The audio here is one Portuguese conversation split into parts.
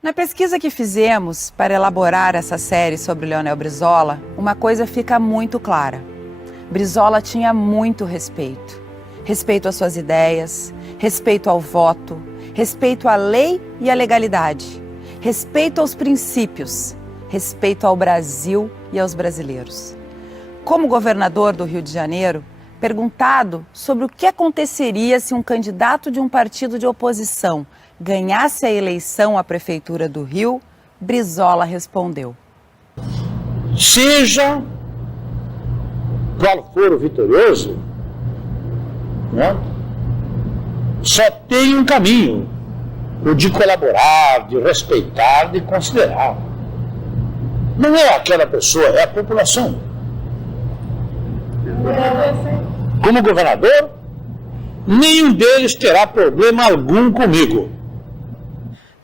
Na pesquisa que fizemos para elaborar essa série sobre Leonel Brizola, uma coisa fica muito clara. Brizola tinha muito respeito. Respeito às suas ideias, respeito ao voto, respeito à lei e à legalidade, respeito aos princípios, respeito ao Brasil e aos brasileiros. Como governador do Rio de Janeiro, perguntado sobre o que aconteceria se um candidato de um partido de oposição ganhasse a eleição à Prefeitura do Rio, Brizola respondeu: seja qual for o vitorioso, né, só tem um caminho, o de colaborar, de respeitar, de considerar. Não é aquela pessoa, é a população. Como governador, nenhum deles terá problema algum comigo.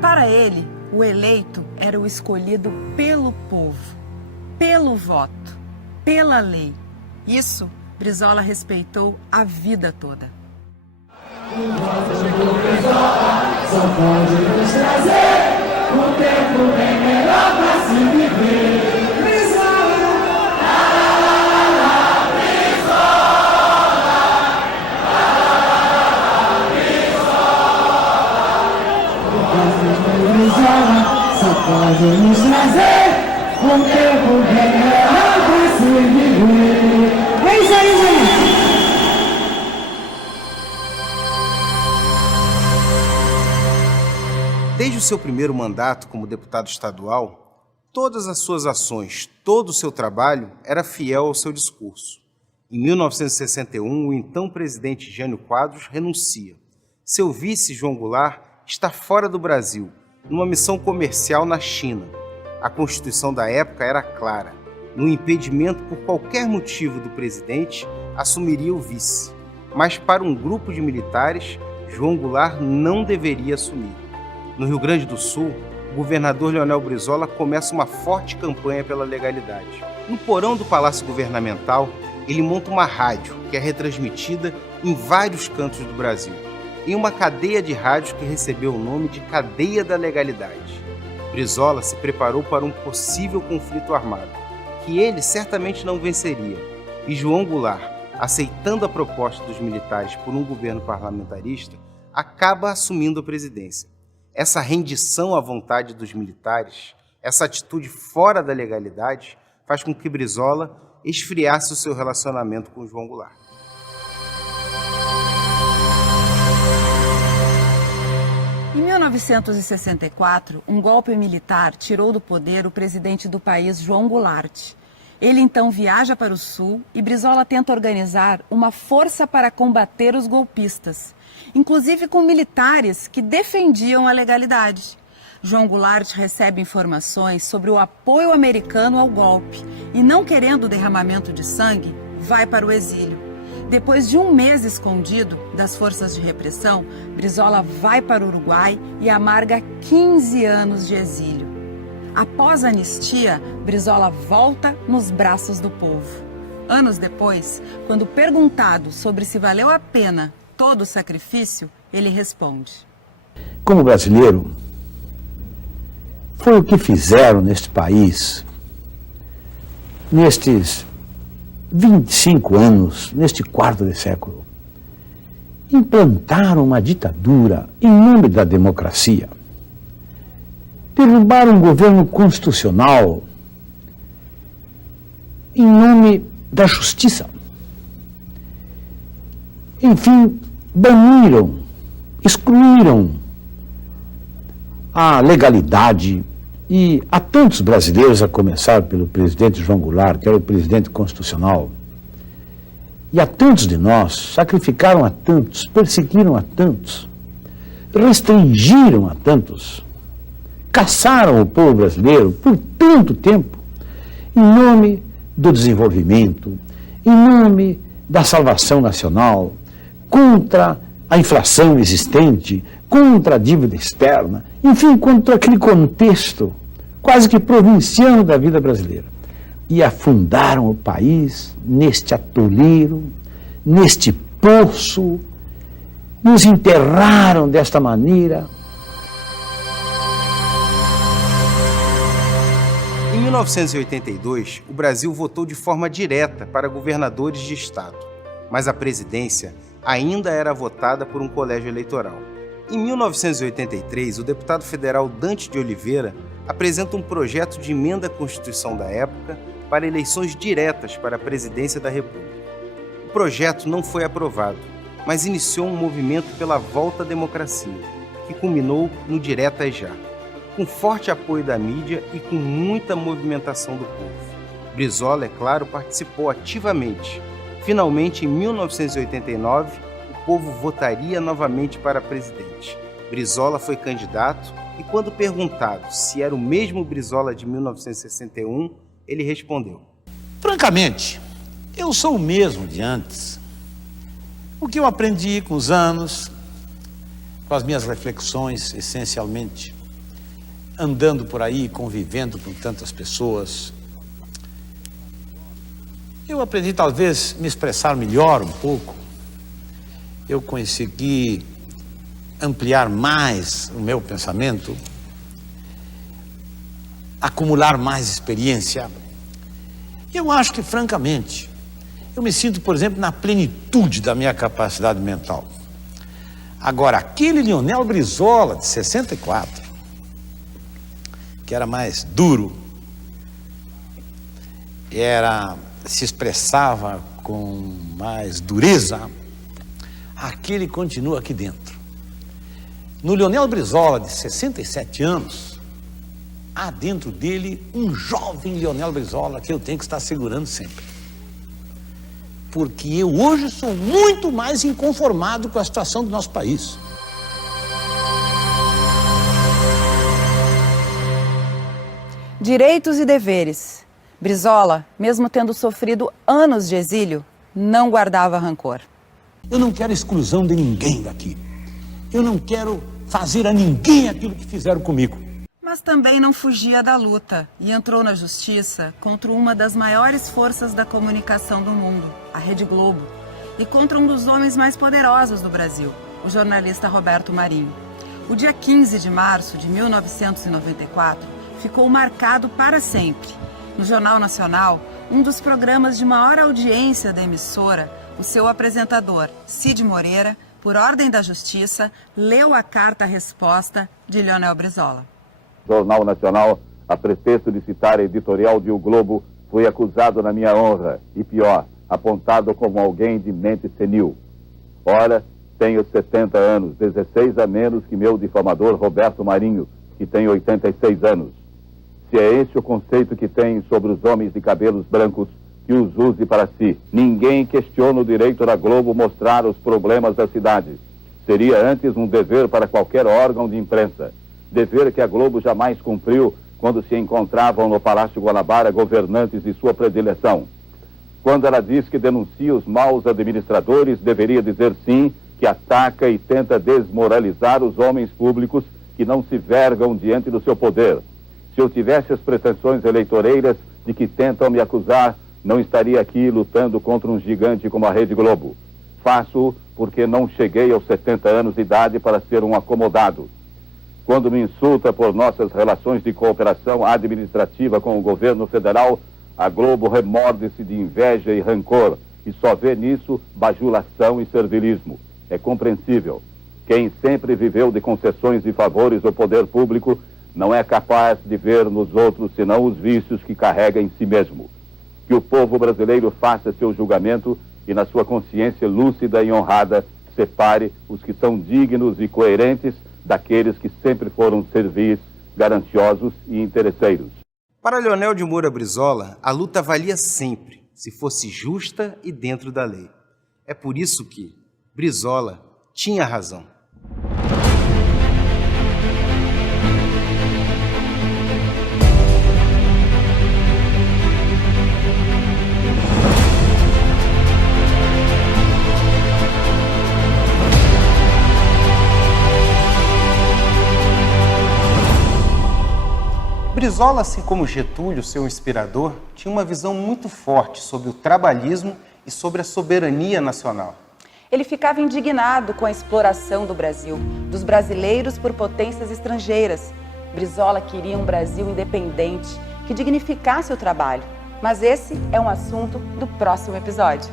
Para ele, o eleito era o escolhido pelo povo, pelo voto, pela lei. Isso, Brizola respeitou a vida toda. Só pode nos trazer um tempo bem melhor para se viver. Só pode nos trazer um tempo bem melhor para se viver. É isso aí, gente! Desde o seu primeiro mandato como deputado estadual, todas as suas ações, todo o seu trabalho era fiel ao seu discurso. Em 1961, o então presidente Jânio Quadros renuncia. Seu vice, João Goulart, está fora do Brasil, numa missão comercial na China. A Constituição da época era clara. No impedimento por qualquer motivo do presidente, assumiria o vice. Mas para um grupo de militares, João Goulart não deveria assumir. No Rio Grande do Sul, o governador Leonel Brizola começa uma forte campanha pela legalidade. No porão do Palácio Governamental, ele monta uma rádio que é retransmitida em vários cantos do Brasil, em uma cadeia de rádios que recebeu o nome de Cadeia da Legalidade. Brizola se preparou para um possível conflito armado, que ele certamente não venceria, e João Goulart, aceitando a proposta dos militares por um governo parlamentarista, acaba assumindo a presidência. Essa rendição à vontade dos militares, essa atitude fora da legalidade, faz com que Brizola esfriasse o seu relacionamento com João Goulart. Em 1964, um golpe militar tirou do poder o presidente do país, João Goulart. Ele então viaja para o Sul e Brizola tenta organizar uma força para combater os golpistas, inclusive com militares que defendiam a legalidade. João Goulart recebe informações sobre o apoio americano ao golpe e, não querendo o derramamento de sangue, vai para o exílio. Depois de um mês escondido das forças de repressão, Brizola vai para o Uruguai e amarga 15 anos de exílio. Após a anistia, Brizola volta nos braços do povo. Anos depois, quando perguntado sobre se valeu a pena todo o sacrifício, ele responde: Como brasileiro, foi o que fizeram neste país, nestes 25 anos, neste quarto de século. Implantaram uma ditadura em nome da democracia. Derrubaram um governo constitucional em nome da justiça. Enfim, baniram, excluíram a legalidade. E há tantos brasileiros, a começar pelo presidente João Goulart, que era o presidente constitucional, e há tantos de nós, sacrificaram a tantos, perseguiram a tantos, restringiram a tantos, caçaram o povo brasileiro por tanto tempo, em nome do desenvolvimento, em nome da salvação nacional, contra a inflação existente, contra a dívida externa, enfim, contra aquele contexto quase que provinciano da vida brasileira. E afundaram o país neste atoleiro, neste poço, nos enterraram desta maneira. 1982, o Brasil votou de forma direta para governadores de estado, mas a presidência ainda era votada por um colégio eleitoral. Em 1983, o deputado federal Dante de Oliveira apresenta um projeto de emenda à Constituição da época para eleições diretas para a presidência da República. O projeto não foi aprovado, mas iniciou um movimento pela volta à democracia, que culminou no Diretas Já, com forte apoio da mídia e com muita movimentação do povo. Brizola, é claro, participou ativamente. Finalmente, em 1989, o povo votaria novamente para presidente. Brizola foi candidato e, quando perguntado se era o mesmo Brizola de 1961, ele respondeu: Francamente, eu sou o mesmo de antes. O que eu aprendi com os anos, com as minhas reflexões, essencialmente, andando por aí, convivendo com tantas pessoas, eu aprendi talvez me expressar melhor um pouco. Eu consegui ampliar mais o meu pensamento, acumular mais experiência. Eu acho que, francamente, eu me sinto, por exemplo, na plenitude da minha capacidade mental. Agora, aquele Leonel Brizola, de 64, que era mais duro, se expressava com mais dureza, aquele continua aqui dentro. No Leonel Brizola, de 67 anos, há dentro dele um jovem Leonel Brizola que eu tenho que estar segurando sempre. Porque eu hoje sou muito mais inconformado com a situação do nosso país. Direitos e deveres. Brizola, mesmo tendo sofrido anos de exílio, não guardava rancor. Eu não quero exclusão de ninguém daqui. Eu não quero fazer a ninguém aquilo que fizeram comigo. Mas também não fugia da luta e entrou na justiça contra uma das maiores forças da comunicação do mundo, a Rede Globo, e contra um dos homens mais poderosos do Brasil, o jornalista Roberto Marinho. O dia 15 de março de 1994 ficou marcado para sempre. No Jornal Nacional, um dos programas de maior audiência da emissora, o seu apresentador, Cid Moreira, por ordem da Justiça, leu a carta-resposta de Leonel Brizola. Jornal Nacional, a pretexto de citar a editorial de O Globo, fui acusado na minha honra e, pior, apontado como alguém de mente senil. Ora, tenho 70 anos, 16 a menos que meu difamador Roberto Marinho, que tem 86 anos. Se é esse o conceito que tem sobre os homens de cabelos brancos, que os use para si. Ninguém questiona o direito da Globo mostrar os problemas da cidade. Seria antes um dever para qualquer órgão de imprensa. Dever que a Globo jamais cumpriu quando se encontravam no Palácio Guanabara governantes de sua predileção. Quando ela diz que denuncia os maus administradores, deveria dizer sim que ataca e tenta desmoralizar os homens públicos que não se vergam diante do seu poder. Se eu tivesse as pretensões eleitoreiras de que tentam me acusar, não estaria aqui lutando contra um gigante como a Rede Globo. Faço porque não cheguei aos 70 anos de idade para ser um acomodado. Quando me insulta por nossas relações de cooperação administrativa com o governo federal, a Globo remorde-se de inveja e rancor e só vê nisso bajulação e servilismo. É compreensível. Quem sempre viveu de concessões e favores ao poder público não é capaz de ver nos outros senão os vícios que carrega em si mesmo. Que o povo brasileiro faça seu julgamento e, na sua consciência lúcida e honrada, separe os que são dignos e coerentes daqueles que sempre foram servis, gananciosos e interesseiros. Para Leonel de Moura Brizola, a luta valia sempre, se fosse justa e dentro da lei. É por isso que Brizola tinha razão. Brizola, assim como Getúlio, seu inspirador, tinha uma visão muito forte sobre o trabalhismo e sobre a soberania nacional. Ele ficava indignado com a exploração do Brasil, dos brasileiros por potências estrangeiras. Brizola queria um Brasil independente, que dignificasse o trabalho. Mas esse é um assunto do próximo episódio.